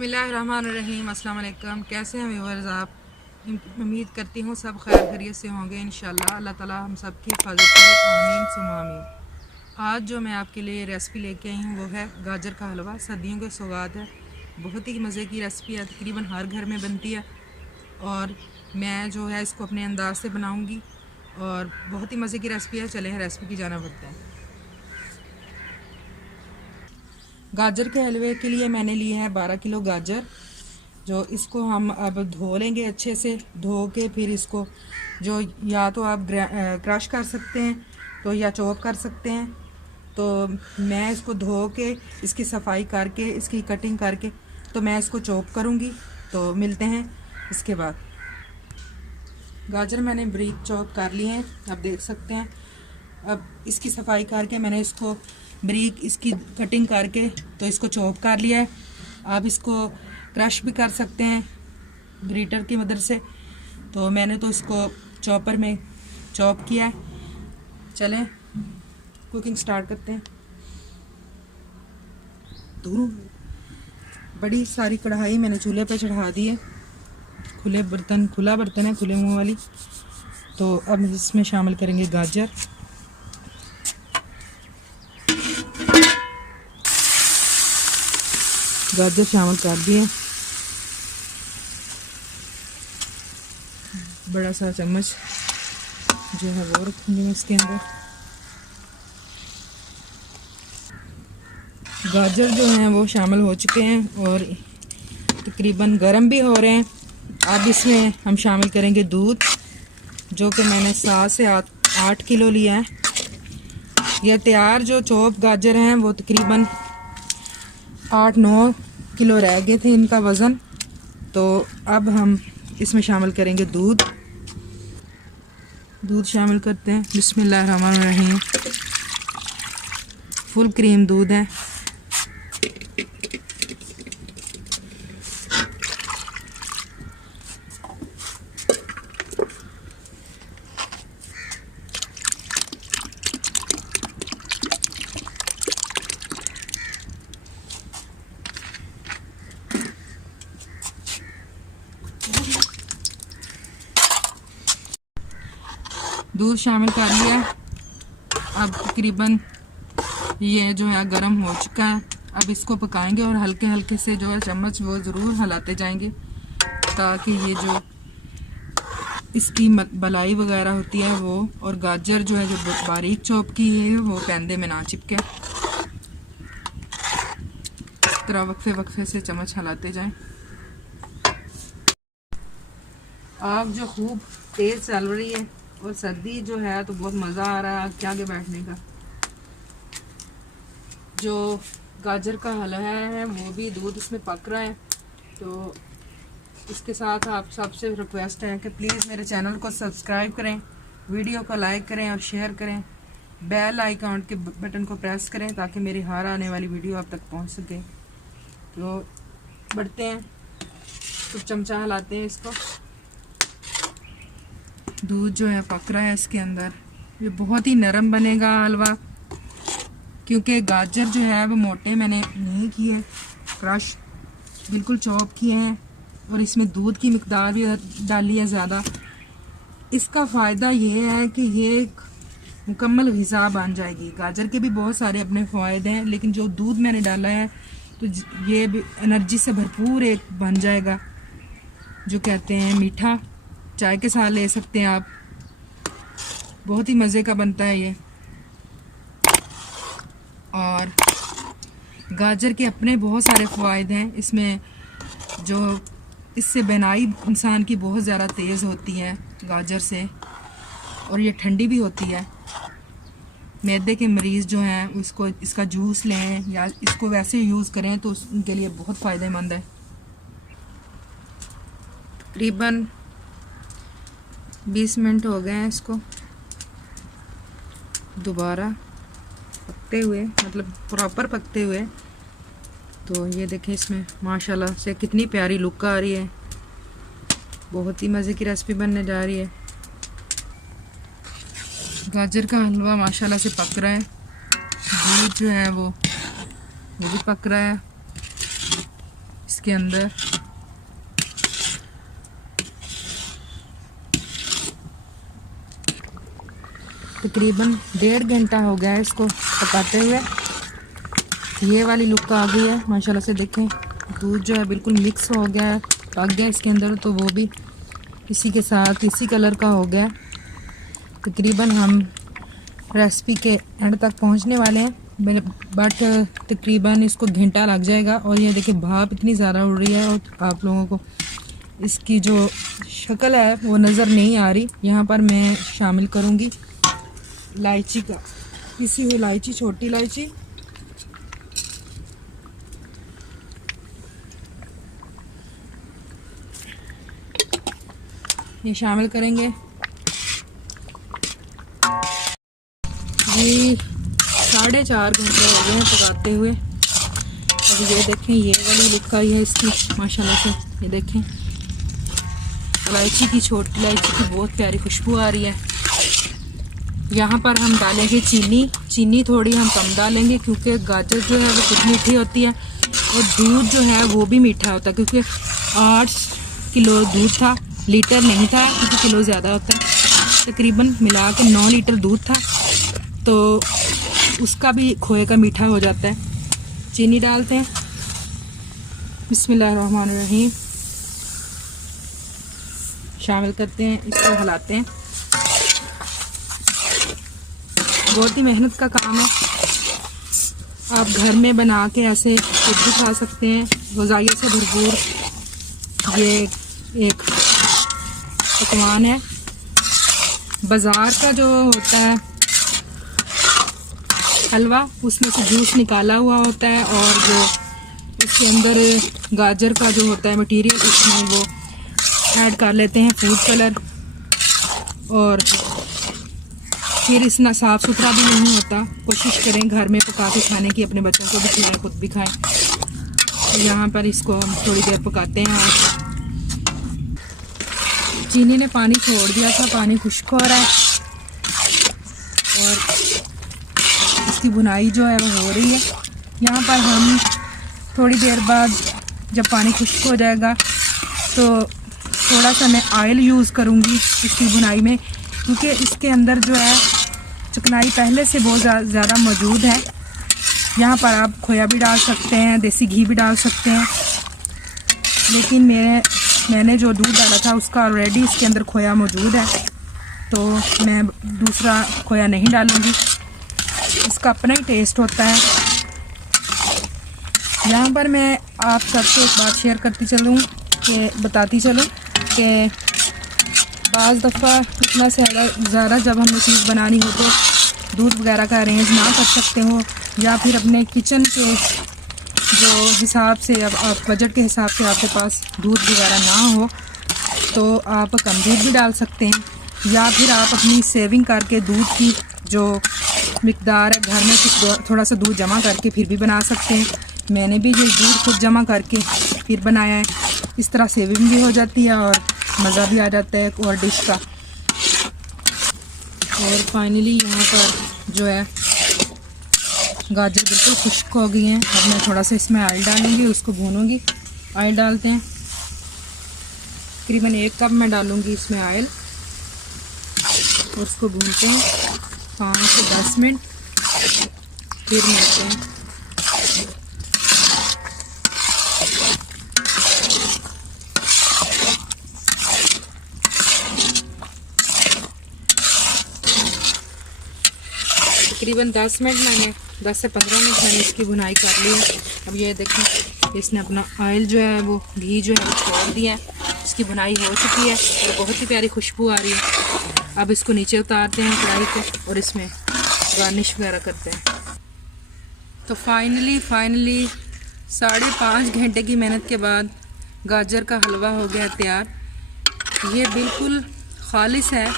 बिस्मिल्लाहिर्रहमानिर्रहीम। अस्सलाम वालेकुम। कैसे हैं व्यूअर्स आप? उम्मीद करती हूँ सब खैर खैरियत से होंगे इंशाल्लाह। अल्लाह ताला हम सब की हिफाजत करे, आमीन सुम्मा आमीन। आज जो मैं आपके लिए रेसिपी लेके आई हूँ वो है गाजर का हलवा। सर्दियों के सौगात है, बहुत ही मज़े की रेसिपी है, तकरीबन हर घर में बनती है और मैं जो है इसको अपने अंदाज से बनाऊँगी और बहुत ही मज़े की रेसिपी है। चले हैं रेसिपी की जाना बढ़ते हैं। गाजर के हलवे के लिए मैंने लिए है 12 किलो गाजर। जो इसको हम अब धो लेंगे अच्छे से, धो के फिर इसको जो या तो आप क्रश कर सकते हैं तो या चॉप कर सकते हैं। तो मैं इसको धो के इसकी सफाई करके इसकी कटिंग करके तो मैं इसको चॉप करूँगी। तो मिलते हैं इसके बाद। गाजर मैंने बारीक चॉप कर लिए हैं, आप देख सकते हैं। अब इसकी सफाई करके मैंने इसको बारीक इसकी कटिंग करके तो इसको चॉप कर लिया है। आप इसको क्रश भी कर सकते हैं ग्रेटर की मदद से। तो मैंने तो इसको चॉपर में चॉप किया है। चलें कुकिंग स्टार्ट करते हैं। दूर बड़ी सारी कढ़ाई मैंने चूल्हे पे चढ़ा दी है। खुला बर्तन है, खुले मुंह वाली। तो अब इसमें शामिल करेंगे गाजर। गाजर शामिल कर दिए। बड़ा सा चम्मच जो है वो रखूँगी मैं इसके अंदर। गाजर जो हैं वो शामिल हो चुके हैं और तकरीबन गर्म भी हो रहे हैं। अब इसमें हम शामिल करेंगे दूध, जो कि मैंने 7 से 8 किलो लिया है। यह तैयार जो चॉप गाजर हैं वो तकरीबन 8-9 किलो रह गए थे इनका वज़न। तो अब हम इसमें शामिल करेंगे दूध शामिल करते हैं। बिस्मिल्लाहिर्रहमानिर्रहीम। फुल क्रीम दूध है। दूध शामिल कर लिया। अब तकरीबन ये जो है गर्म हो चुका है। अब इसको पकाएंगे और हल्के हल्के से जो है चम्मच वो ज़रूर हिलाते जाएंगे, ताकि ये जो इसकी बलाई वगैरह होती है वो और गाजर जो है जो बारीक चॉप की है वो पैंदे में ना चिपके। इस तरह वक्फे वक्फे से चम्मच हिलाते जाएं। आग जो खूब तेज़ चल रही है और सर्दी जो है तो बहुत मज़ा आ रहा है आग के आगे बैठने का। जो गाजर का हलवा है वो भी दूध इसमें पक रहा है। तो इसके साथ आप सबसे रिक्वेस्ट है कि प्लीज़ मेरे चैनल को सब्सक्राइब करें, वीडियो को लाइक करें और शेयर करें। बेल आइकॉन के बटन को प्रेस करें ताकि मेरी हर आने वाली वीडियो आप तक पहुंच सके। तो बढ़ते हैं, कुछ चमचा हिलाते हैं इसको। दूध जो है पक रहा है इसके अंदर। ये बहुत ही नरम बनेगा हलवा, क्योंकि गाजर जो है वो मोटे मैंने नहीं किए, क्रश बिल्कुल चॉप किए हैं और इसमें दूध की मिकदार भी डाली है ज़्यादा। इसका फ़ायदा ये है कि ये एक मुकम्मल ग़िज़ा बन जाएगी। गाजर के भी बहुत सारे अपने फ़ायदे हैं, लेकिन जो दूध मैंने डाला है तो ये भी एनर्जी से भरपूर एक बन जाएगा। जो कहते हैं मीठा, चाय के साथ ले सकते हैं आप। बहुत ही मज़े का बनता है ये। और गाजर के अपने बहुत सारे फ़वाइद हैं इसमें। जो इससे बनाई इंसान की बहुत ज़्यादा तेज़ होती है गाजर से, और ये ठंडी भी होती है। मैदे के मरीज़ जो हैं उसको इसका जूस लें या इसको वैसे यूज़ करें तो उनके लिए बहुत फ़ायदेमंद है। तकरीबन 20 मिनट हो गए हैं इसको दोबारा पकते हुए, मतलब प्रॉपर पकते हुए। तो ये देखें इसमें माशाल्लाह से कितनी प्यारी लुक आ रही है। बहुत ही मज़े की रेसिपी बनने जा रही है। गाजर का हलवा माशाल्लाह से पक रहा है। दूध जो है वो भी पक रहा है। इसके अंदर तकरीबन 1.5 घंटा हो गया है इसको पकाते हुए। ये वाली लुक आ गई है माशाल्लाह से। देखें दूध जो है बिल्कुल मिक्स हो गया है, पक गया इसके अंदर, तो वो भी इसी के साथ इसी कलर का हो गया। तकरीबन हम रेसिपी के एंड तक पहुंचने वाले हैं, बट तकरीबन इसको घंटा लग जाएगा। और ये देखिए भाप इतनी ज़्यादा उड़ रही है और आप लोगों को इसकी जो शक्ल है वो नज़र नहीं आ रही। यहाँ पर मैं शामिल करूँगी इलायची का, पिसी हुई इलायची, छोटी इलायची। ये शामिल करेंगे। ये 4.5 घंटे हो गए हैं पकाते हुए। अभी ये देखें ये वाली लुक आई है इसकी माशाल्लाह से। ये देखें इलायची की, छोटी इलायची की बहुत प्यारी खुशबू आ रही है। यहाँ पर हम डालेंगे चीनी थोड़ी हम कम डालेंगे क्योंकि गाजर जो है वो कुछ मीठी होती है और दूध जो है वो भी मीठा होता है। क्योंकि 8 किलो दूध था, लीटर नहीं था क्योंकि किलो ज़्यादा होता है। तकरीबन मिला के 9 लीटर दूध था, तो उसका भी खोए का मीठा हो जाता है। चीनी डालते हैं, बिस्मिल्लाहिर्रहमानिर्रहीम, शामिल करते हैं, इसको हिलाते हैं। बहुत ही मेहनत का काम है। आप घर में बना के ऐसे खुद भी खा सकते हैं, ग़िज़ाइयत से भरपूर ये एक पकवान है। बाज़ार का जो होता है हलवा, उसमें से जूस निकाला हुआ होता है और जो इसके अंदर गाजर का जो होता है मटेरियल, उसमें वो ऐड कर लेते हैं फूड कलर, और फिर इतना साफ़ सुथरा भी नहीं होता। कोशिश करें घर में पका के खाने की, अपने बच्चों को भी खिलाएं, खुद भी खाएं। तो यहाँ पर इसको हम थोड़ी देर पकाते हैं। और चीनी ने पानी छोड़ दिया था, पानी खुश्क हो रहा है और इसकी भुनाई जो है वो हो रही है। यहाँ पर हम थोड़ी देर बाद जब पानी खुश्क हो जाएगा तो थोड़ा सा मैं ऑयल यूज़ करूँगी इसकी भुनाई में, क्योंकि इसके अंदर जो है चिकनाई पहले से बहुत ज़्यादा मौजूद है। यहाँ पर आप खोया भी डाल सकते हैं, देसी घी भी डाल सकते हैं, लेकिन मैंने जो दूध डाला था उसका ऑलरेडी इसके अंदर खोया मौजूद है, तो मैं दूसरा खोया नहीं डालूँगी। इसका अपना ही टेस्ट होता है। यहाँ पर मैं आप सबसे एक बात शेयर करती चलूँ कि बताती चलूँ कि बाज़ दफ़ा इतना ज़्यादा जब हमें चीज़ बनानी हो तो दूध वगैरह का अरेंज ना कर सकते हो, या फिर अपने किचन के जो हिसाब से, अब आप बजट के हिसाब से आपके पास दूध वगैरह ना हो, तो आप कम दूध भी डाल सकते हैं, या फिर आप अपनी सेविंग करके दूध की जो मिकदार है घर में कुछ थोड़ा सा दूध जमा करके फिर भी बना सकते हैं। मैंने भी ये दूध खुद जमा करके फिर बनाया है। इस तरह सेविंग भी हो जाती है और मज़ा भी आ जाता है और डिश का। और फाइनली यहाँ पर जो है गाजर बिल्कुल खुश्क हो गई हैं। अब मैं थोड़ा सा इसमें ऑयल डालूँगी, उसको भूनूँगी। ऑयल डालते हैं, तकरीबन 1 कप मैं डालूँगी इसमें ऑयल, और उसको भूनते हैं 5 से 10 मिनट, फिर मिलते हैं। तकरीबन 10 मिनट मैंने 10 से 15 मिनट मैंने इसकी भुनाई कर ली है। अब ये देखें इसने अपना ऑयल जो है वो घी जो है वो छोड़ दिया है, इसकी भुनाई हो चुकी है और बहुत ही प्यारी खुशबू आ रही है। अब इसको नीचे उतारते हैं कढ़ाई को और इसमें गार्निश वगैरह करते हैं। तो फाइनली 5.5 घंटे की मेहनत के बाद गाजर का हलवा हो गया तैयार। ये बिल्कुल खालिस है,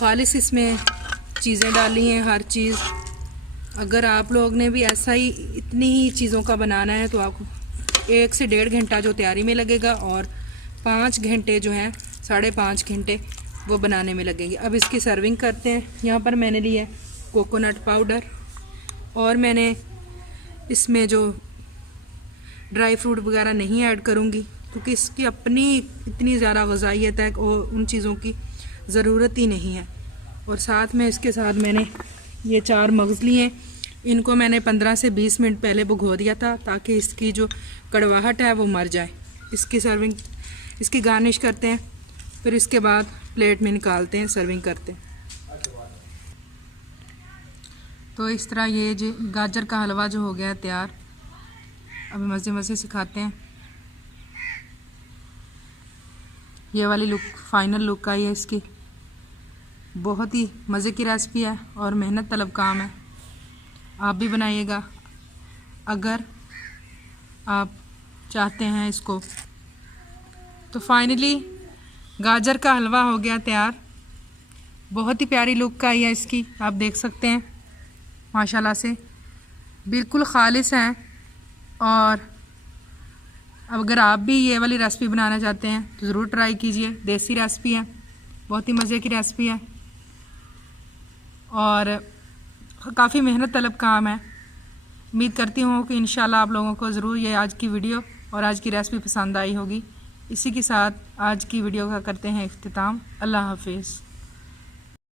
खालिस इसमें चीज़ें डाली हैं, हर चीज़। अगर आप लोग ने भी ऐसा ही इतनी ही चीज़ों का बनाना है तो आपको 1 से 1.5 घंटा जो तैयारी में लगेगा और 5 घंटे जो है 5.5 घंटे वो बनाने में लगेंगे। अब इसकी सर्विंग करते हैं। यहाँ पर मैंने लिया है कोकोनट पाउडर और मैंने इसमें जो ड्राई फ्रूट वगैरह नहीं ऐड करूँगी, क्योंकि इसकी अपनी इतनी ज़्यादा ग़िज़ाइयत है और उन चीज़ों की ज़रूरत ही नहीं है। और साथ में इसके साथ मैंने ये 4 मगज़ लिए, इनको मैंने 15 से 20 मिनट पहले भिगो दिया था ताकि इसकी जो कड़वाहट है वो मर जाए। इसकी गार्निश करते हैं, फिर इसके बाद प्लेट में निकालते हैं, सर्विंग करते हैं। तो इस तरह ये जो गाजर का हलवा जो हो गया है तैयार, अभी मज़े मज़े से खाते हैं। ये वाली लुक फाइनल लुक आई है इसकी। बहुत ही मज़े की रेसिपी है और मेहनत तलब काम है। आप भी बनाइएगा अगर आप चाहते हैं इसको। तो फाइनली गाजर का हलवा हो गया तैयार। बहुत ही प्यारी लुक आई है इसकी, आप देख सकते हैं माशाल्लाह से, बिल्कुल खालिस हैं। और अगर आप भी ये वाली रेसिपी बनाना चाहते हैं तो ज़रूर ट्राई कीजिए। देसी रेसिपी है, बहुत ही मज़े की रेसिपी है और काफ़ी मेहनत तलब काम है। उम्मीद करती हूँ कि इंशाल्लाह आप लोगों को ज़रूर ये आज की वीडियो और आज की रेसिपी पसंद आई होगी। इसी के साथ आज की वीडियो का करते हैं इख्तिताम। अल्लाह हाफिज़।